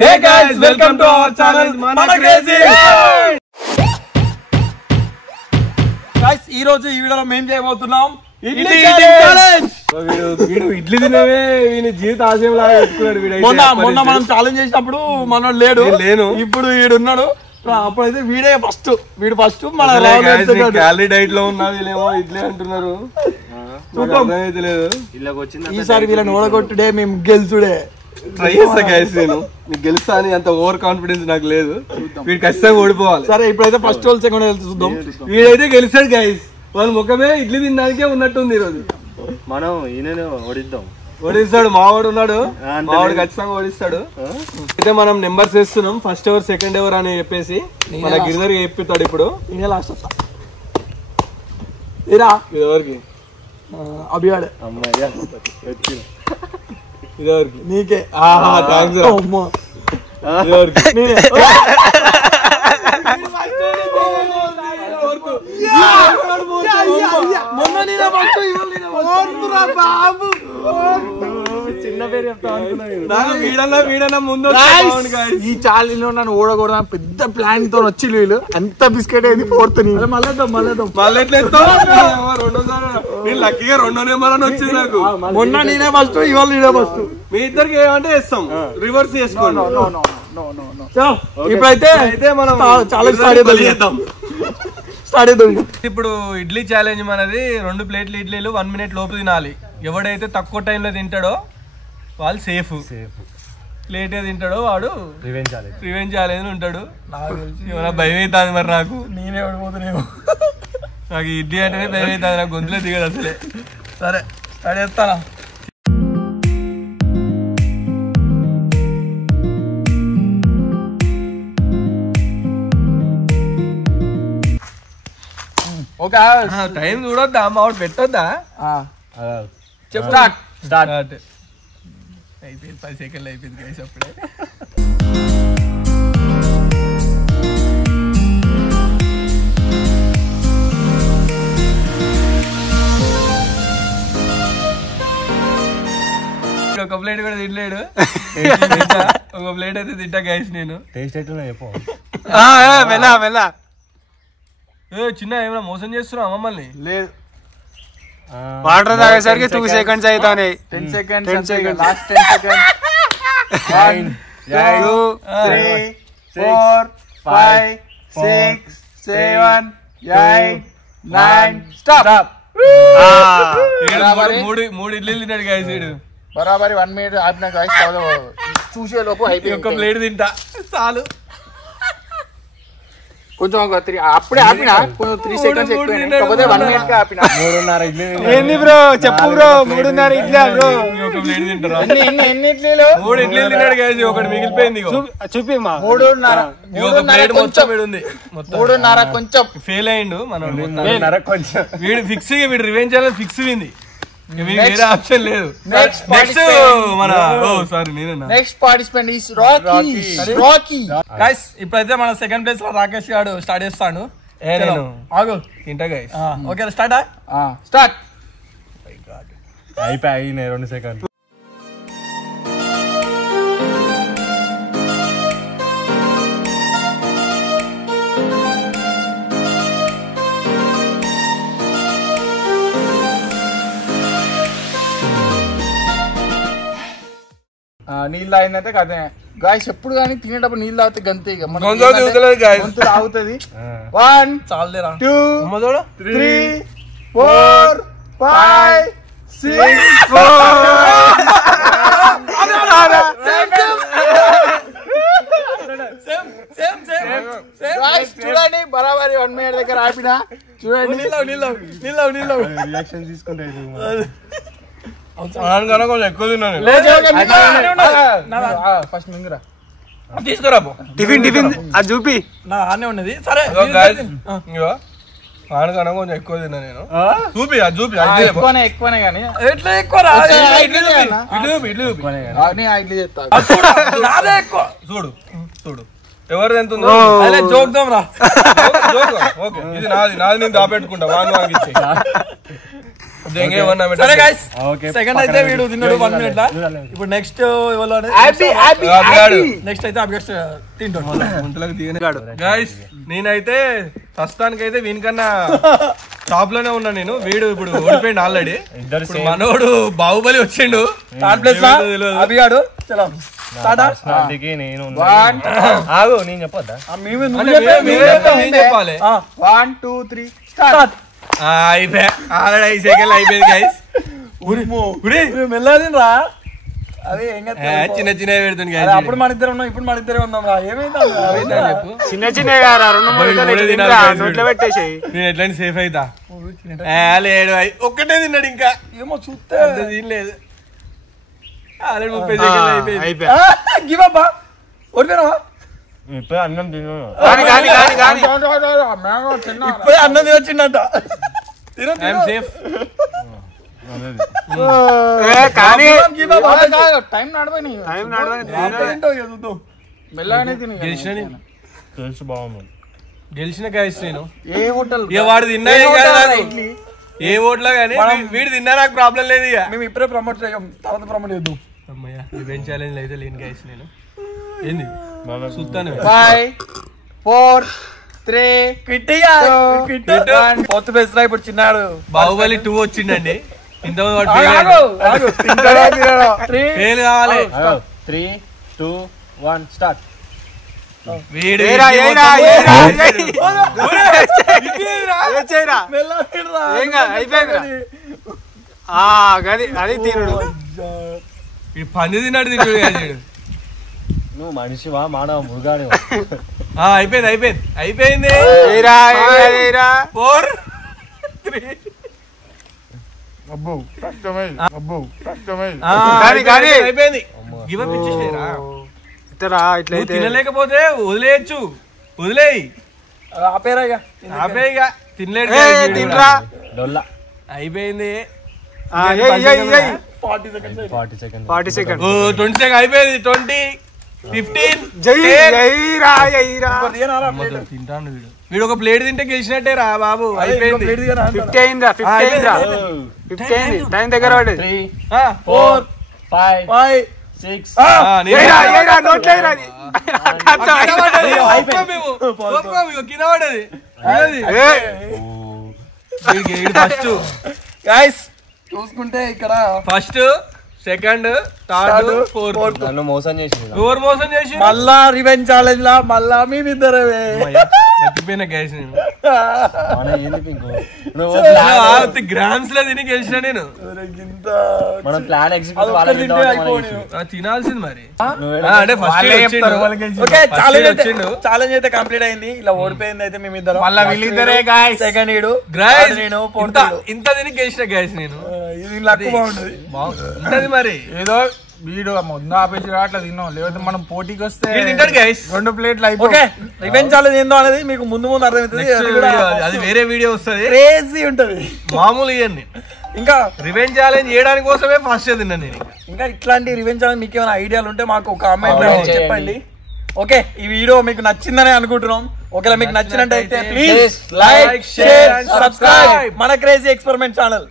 Hey guys, welcome to our channel Mana Crazy. Guys, ఈ రోజు ఈ వీడియోలో మేము చేయబోతున్నాం ఇడ్లీ ఛాలెంజ్. వీడు ఇడ్లీ తినవే వీని జీవిత ఆశయం లాగా పెట్టుకున్నాడు వీడు. మొన్న మనం ఛాలెంజ్ చేసినప్పుడు మనోడు లేను, ఇప్పుడు వీడు ఉన్నాడు. అప్పుడైతే వీడు ఫస్ట్ మన క్యాలరీ డైట్ లో ఉన్నా వీళ్ళేమో ఇడ్లీ అంటున్నారు. ఈసారి వీళ్ళని ఓడగొట్టుడే మేము గెలుచుడే ట్రై చేస్తా గైస్. నేను మీకు గెలుస్తా అని అంత ఓవర్ కాన్ఫిడెన్స్ నాకు లేదు. వీడు ఖచ్చితంగా ఓడిపోవాలి. సరే ఇప్పుడైతే ఫస్ట్ వాళ్ళు సెకండ్ వాళ్ళు చూద్దాం. వీడైతే గెలిచాడు గైస్. వాళ్ళ ముఖమే ఇడ్లీ తినడానికే ఉన్నట్టుంది ఈరోజు. మనం ఈయన ఓడిస్తాడు. మావాడు ఉన్నాడు, మావాడు ఖచ్చితంగా ఓడిస్తాడు. అయితే మనం నెంబర్స్ వేస్తున్నాం, ఫస్ట్ ఎవర్ సెకండ్ ఎవర్ అని చెప్పేసి మన గిరిధర్ చెప్పిస్తాడు. ఇప్పుడు నేనే లాస్ట్ వస్తా. ఎవరికి అభియాడు ఇదెవరికి నీకే. థ్యాంక్స్ బాబు. చిన్న పేరు చెప్తా ముందు ఈ ఛాలెంజ్ లో నన్ను ఓడకూడదు పెద్ద ప్లాన్ తో వచ్చి వీళ్ళు అంత బిస్కెట్ అయింది. ఫోర్త్ లక్కీగా 2వ నెంబర్ అని వచ్చింది నాకు. మొన్న నేనే ఫస్ట్, ఇవాళ నేనే ఫస్ట్. మీ ఇద్దరికి ఏమంటే ఇస్తాం, రివర్స్ చేసుకోండి. ఇప్పుడైతే మనం ఛాలెంజ్ స్టార్ట్ చేద్దాం. ఇప్పుడు ఇడ్లీ ఛాలెంజ్ మనది. 2 ప్లేట్లు ఇడ్లీలు 1 మినిట్ లోపు తినాలి. ఎవడైతే తక్కువ టైంలో తింటాడో వాళ్ళు సేఫ్, లేట్ గా తింటాడో వాడు రివెంజ్ ఛాలెంజ్ ఉంటాడు. ఏమైనా భయం అవుతుంది మరి నాకు. నేనే ఓడిపోతున్నాను. నాకు ఇడ్లీ అంటేనే భయం అవుతుంది, నాకు గొంతులే దిగదు అసలే. సరే స్టార్ట్ చేస్తానా. టైం చూడొద్దా, మావాడు పెట్టొద్దా? చెప్తా. అయిపోయింది, 10 సెకండ్లు అయిపోయింది గైస్. అప్పుడే ఒక ప్లేట్ కూడా తినలేడు. ఒక ప్లేట్ అయితే తింటా గైస్ నేను. టేస్ట్ ఎట్లా చెప్పు. మెల్ల చిన్న ఏమైనా మోసం చేస్తున్నావు మమ్మల్ని? లేదు, వాటర్ తాగేసరికి 2 seconds అవుతాయి. 10 seconds. Last 10 seconds. 1 2 3 4 5 6 7 8 9 స్టాప్. మూడు ఇడ్లీలు తిన్నాడు గైస్ వీడు. బరాబరి 1 minute ఆపిన గైస్. చూసే లోపు అయిపోయింది. ఒక ప్లేట్ తింటా చాలు. కొంచెం అప్పుడే ఆపిన, కొంచెం 3 seconds ఎక్కువ. 1 minute గా ఆపిన. 3.5 ఇడ్లీ. ఏంది బ్రో చెప్పు బ్రో. 3.5 ఇడ్లీ బ్రో. ఒక ప్లేట్ తింటారా? ఎన్ని ఇడ్లీలు? 3 ఇడ్లీలు తిన్నాడు గైస్. ఒకటి మిగిలిపోయింది. చూపి 3.5 కొంచెం ఉంది. 3.5 కొంచెం ఫెయిల్ అయ్యిండు మనం. కొంచెం వీడు ఫిక్స్, వీడు రివెంజ్ చేయాలి ఫిక్స్ అయింది. వేరే ఆప్షన్ లేదు. నెక్స్ట్ మన next participant is Rocky. Guys ఇప్పుడైతే మన సెకండ్ ప్లేస్ లో రాకేష్ గారు స్టార్ట్ చేస్తాడు. ఆగు తింటా గైస్. Okay start. అయిపోయి 2 seconds. నీళ్ళు తాగిందంటే కదే గాయస్. ఎప్పుడు కానీ తినేటప్పుడు నీళ్ళు తాగితే గంతే. ఇక ఆగుతుంది. 1 2 3 4 5 6 చూడండి బరాబరి 1 minute దగ్గర ఆపిన. చూడండి రియాక్షన్ తీసుకుంటే కొంచెం ఎక్కువ తిన్నాను. ఫస్ట్ మింగురా తీసుకురా టిఫిన్ అది చూపి. నా ఆనే ఉన్నది. సరే ఆనకన్నా కొంచెం ఎక్కువ తిన్నా నేను. చూపి అది చూపి. ఎక్కువనే కానీ ఎట్లా ఎక్కువ చూడు చూడు ఎవరు ఎంత ఉందో జోక్దాం రా. ఓకే ఇది నాది నేను దాపెట్టుకుంటా. వాంగిచ్చి సరే గైస్ ఓకే సెకండ్ అయితే వీడు తిన్నాడు 1 minute లా ఇప్పుడు నెక్స్ట్ ఎవరు నెక్స్ట్ అయితే అభిగస్ట్ తింటాడు గైస్ నేనైతే ప్రస్తుతానికైతే వీనికన్నా టాప్ లోనే ఉన్నా నేను వీడు ఇప్పుడు ఓడిపోయిండు ఆల్రెడీ మనోడు బాహుబలి వచ్చిండు అభిగాడు చలో నేను ఆగు నేను చెప్పొద్దా చెప్పాలి 1 2 3 స్టార్ట్ అయిపోయా ఆల్రెడీ 5 సెకండ్లు అయిపోయింది గైస్ మెల్లదిరా అదే చిన్న చిన్న పెడుతుంది అప్పుడు మన ఇద్దరు ఉన్నాం ఇప్పుడు మన ఇద్దరే ఉన్నాం రా ఏమైందా చిన్న చిన్న పెట్టేసాయి నేను ఎట్లాంటి సేఫ్ అవుతా లేడు ఒక్కటే తిన్నాడు ఇంకా ఏమో చూస్తే తినలేదు ఆల్రెడీ 30 సెకండ్లు అయిపోయింది ఓడిపోయినావా ఇప్పుడే అన్నం తిన్నాను ఇప్పుడే అన్నం తినొచ్చిండట సేఫ్ టైం నడవని తెలుసు బాగుంది గెలిచిన గైస్ నేను ఏ హోటల్ వాడు తిన్నా ఏ ఓట్లో కానీ వీడు తిన్నా నాకు ప్రాబ్లం లేదు ఇక మేము ఇప్పుడే ప్రమోట్ చేయం తర్వాత ప్రమోట్ చేద్దాం అమ్మయ్య రివెంజ్ ఛాలెంజ్ అయితే లేని గైస్ నేను ఏంది చూస్తాను 5 4 3 ఫోర్త్ బెస్ట్ రా ఇప్పుడు చిన్నాడు బాహుబలి 2 వచ్చిండండి ఇంతకుముందు కావాలి 3 2 1 స్టార్ట్ వీడు అది తినడు పంది తిన్నాడు తిన్నాడు నువ్వు మనిషివా మానవ మృగాని అయిపోయింది 4 3 అయిపోయింది గివ్ అప్ ఇచ్చేసేరా తినలేకపోతే వదిలేయచ్చు వదిలేయి ఆపేయిగా తినలేడు అయిపోయింది 40 సెకండ్ 20 సెకండ్ అయిపోయింది 20 15 తింటాను వీడు ఒక ప్లేట్ తింటే గెలిచినట్టే రా బాబు అయిపోయింది 50 టైం దగ్గర 3 4 5 6 చూసుకుంటే ఇక్కడ ఫస్ట్ సెకండ్ థర్డ్ ఫోర్త్ నన్ను మోసం చేసి ఎవరు మోసం చేసి మళ్ళా రివెంజ్ ఛాలెంజ్ లా మళ్ళా మేమిద్దరమే మర్చిపోయిన గైస్ నేను గ్రామ్స్ లో తిని గెలిచిన నేను మనం ప్లాన్ ఎగ్జిక్యూట్ తినాల్సింది మరి అంటే ఛాలెంజ్ అయితే కంప్లీట్ అయింది ఇలా ఓడిపోయింది అయితే మేమిద్దరం మళ్ళీ వీళ్ళిద్దరే గాయస్ సెకండ్ ఈడు నేను ఇంత తిని గెలిచిన గైస్ నేను ఇది లక్ బాగుంటది ఉంటది మరి ఏదో వీడు మొన్న ఆపేసి అట్లా తిన్నాం లేకపోతే మనం పోటీకి వస్తే తింటాడు గైస్ 2 ప్లేట్లు అయిపోయి రివెంజ్ ఛాలెంజ్ ఏందో అనేది మీకు ముందు అర్థమవుతుంది అది వేరే వీడియో వస్తుంది క్రేజీ ఉంటది మామూలు ఇవన్నీ ఇంకా రివెంజ్ ఛాలెంజ్ చేయడానికి కోసమే ఫస్ట్ తిన్నాను నేను ఇంకా ఇట్లాంటి రివెంజ్ ఛాలెంజ్ మీకు ఏమైనా ఐడియాలు ఉంటే మాకు ఒక కామెంట్ చెప్పండి ఓకే ఈ వీడియో మీకు నచ్చిందని అనుకుంటున్నాం ఒకవేళ మీకు నచ్చినట్టయితే ప్లీజ్ లైక్ షేర్ సబ్స్క్రైబ్ మన క్రేజీ ఎక్స్పెరిమెంట్ ఛానల్